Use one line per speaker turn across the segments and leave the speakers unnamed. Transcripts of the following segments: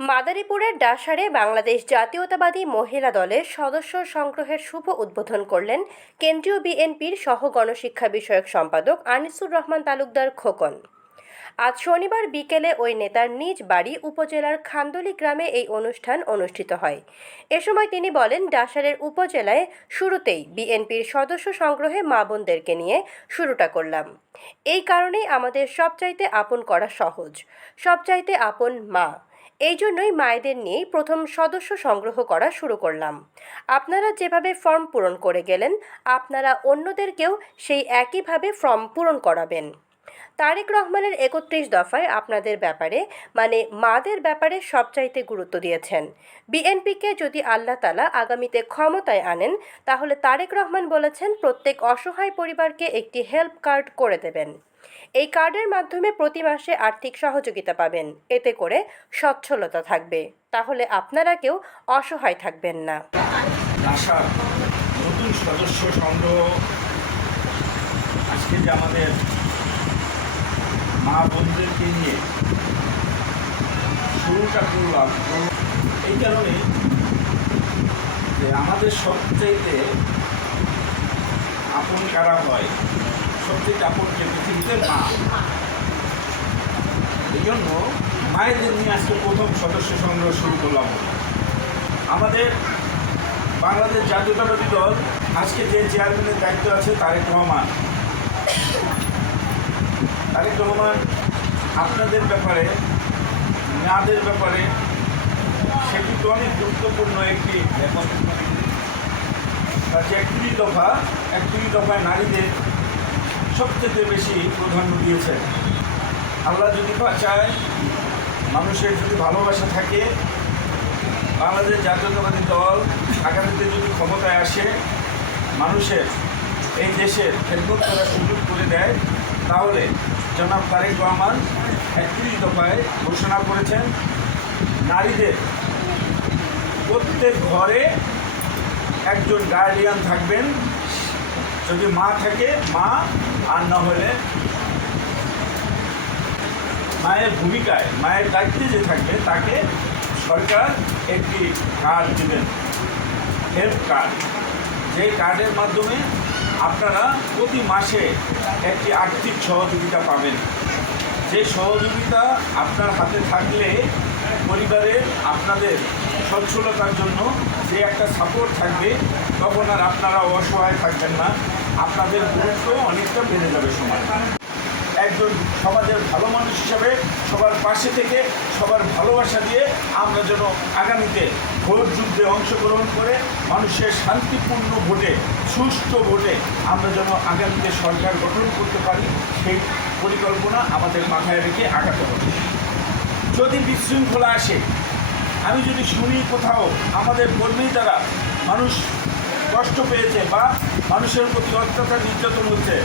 মাদারীপুরের ডাসারে বাংলাদেশ জাতীয়তাবাদী মহিলা দলের সদস্য সংগ্রহের শুভ উদ্বোধন করলেন কেন্দ্রীয় বিএনপির সহ গণশিক্ষা বিষয়ক সম্পাদক আনিসুর রহমান তালুকদার খোকন। আজ শনিবার বিকেলে ওই নেতার নিজ বাড়ি উপজেলার খান্দলি গ্রামে এই অনুষ্ঠান অনুষ্ঠিত হয়। এ সময় তিনি বলেন, ডাসারের উপজেলায় শুরুতেই বিএনপির সদস্য সংগ্রহে মা বোনদেরকে নিয়ে শুরুটা করলাম। এই কারণেই আমাদের সবচাইতে আপন করা সহজ, সবচাইতে আপন মা। এই জন্যই মায়েদের নিয়েই প্রথম সদস্য সংগ্রহ করা শুরু করলাম। আপনারা যেভাবে ফর্ম পূরণ করে গেলেন, আপনারা অন্যদেরকেও সেই একইভাবে ফর্ম পূরণ করাবেন। তারেক রহমানের একত্রিশ দফায় আপনাদের ব্যাপারে মানে মাদের ব্যাপারে সবচাইতে গুরুত্ব দিয়েছেন। বিএনপিকে যদি আল্লাহ তালা আগামীতে ক্ষমতায় আনেন, তাহলে তারেক রহমান বলেছেন, প্রত্যেক অসহায় পরিবারকে একটি হেল্প কার্ড করে দেবেন। এই কার্ডের মাধ্যমে প্রতি মাসে আর্থিক সহযোগিতা পাবেন। এতে করে সচ্ছলতা থাকবে। তাহলে আপনারা কেউ অসহায় থাকবেন না।
নতুন সদস্য সংগ্রহ। আজকে যে আমাদের মা নিয়ে শুরুটা করলাম, এই কারণে যে আমাদের আপন কারা হয় সবচেয়ে আপন যে পৃথিবীতে মা। এই জন্য মায়েদের নিয়ে আজকে প্রথম সদস্য সংগ্রহ শুরু করলাম। আমাদের বাংলাদেশ জাতীয়তাবাদী দল আজকে যে চেয়ারম্যানের দায়িত্ব আছে তারেক রহমান। তারেক রহমান আপনাদের ব্যাপারে, নাদের ব্যাপারে সেটি তো অনেক গুরুত্বপূর্ণ একটি যে একত্রিশ দফা একত্রিশ দফায় নারীদের সবচেয়ে বেশি প্রাধান্য দিয়েছেন আল্লাহ যদি চায়, মানুষের যদি ভালোবাসা থাকে, বাংলাদেশ জাতীয়তাবাদী দল আগামীতে যদি ক্ষমতায় আসে, মানুষের এই দেশের খেদমত করার সুযোগ করে দেয়, তাহলে জনাব তারেক রহমান একত্রিশ দফায় ঘোষণা করেছেন, নারীদের প্রত্যেক ঘরে একজন গার্ডিয়ান থাকবেন। যদি মা থাকে, মা আর না হলে মায়ের ভূমিকায়, মায়ের দায়িত্বে যে থাকবে, তাকে সরকার একটি কার্ড দেবেন। হেল্প কার্ড যে কার্ডের মাধ্যমে আপনারা প্রতি মাসে একটি আর্থিক সহযোগিতা পাবেন। যে সহযোগিতা আপনার হাতে থাকলে পরিবারের আপনাদের সচ্ছলতার জন্য যে একটা সাপোর্ট থাকবে, তখন আর আপনারা অসহায় থাকবেন না। আপনাদের গুরুত্ব অনেকটা বেড়ে যাবে সমাজ। একজন সমাজের ভালো মানুষ হিসাবে সবার পাশে থেকে সবার ভালোবাসা দিয়ে আমরা যেন আগামীতে ভোট যুদ্ধে অংশগ্রহণ করে মানুষের শান্তিপূর্ণ ভোটে, সুষ্ঠু ভোটে আমরা যেন আগামীতে সরকার গঠন করতে পারি, সেই পরিকল্পনা আমাদের মাথায় রেখে আগাতে হবে। যদি বিশৃঙ্খলা আসে, আমি যদি শুনি কোথাও আমাদের কর্মী দ্বারা মানুষ কষ্ট পেয়েছে বা মানুষের প্রতি অত্যাচার নির্যাতন হচ্ছে,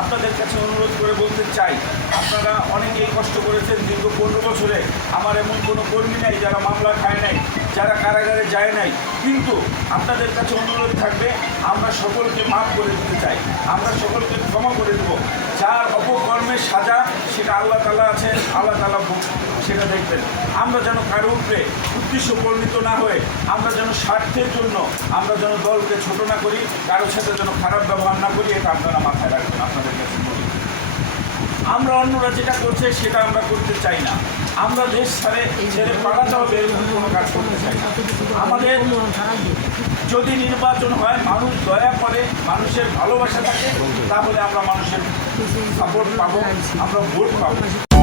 আপনাদের কাছে অনুরোধ করে বলতে চাই, আপনারা অনেকেই কষ্ট করেছেন দীর্ঘ পনেরো বছরে। আমার এমন কোনো কর্মী নাই যারা মামলা খায় নাই, যারা কারাগারে যায় নাই। কিন্তু আপনাদের কাছে অনুরোধ থাকবে, আমরা সকলকে মাফ করে দিতে চাই, আমরা সকলকে ক্ষমা করে দেব। যার অপকর্মের সাজা সেটা আল্লাহ তালা আছে আল্লাহ তালা সেটা দেখবেন। আমরা যেন কারও উপরে উদ্দেশ্য পরিণত না হয়ে আমরা যেন স্বার্থের জন্য আমরা যেন দলকে ছোট না করি কারোর সাথে যেন খারাপ ব্যবহার না করি, এটা আপনারা মাথায় রাখবেন, আপনাদের কাছে আমরা অন্যরা যেটা করছে সেটা আমরা করতে চাই না। আমরা দেশ ছেড়ে ছেড়ে পাড়াটাও বের কোনো কাজ করতে চাই না। আমাদের যদি নির্বাচন হয়, মানুষ দয়া করে, মানুষের ভালোবাসা থাকে, তাহলে আমরা মানুষের সাপোর্ট পাবো, আমরা ভোট পাবো।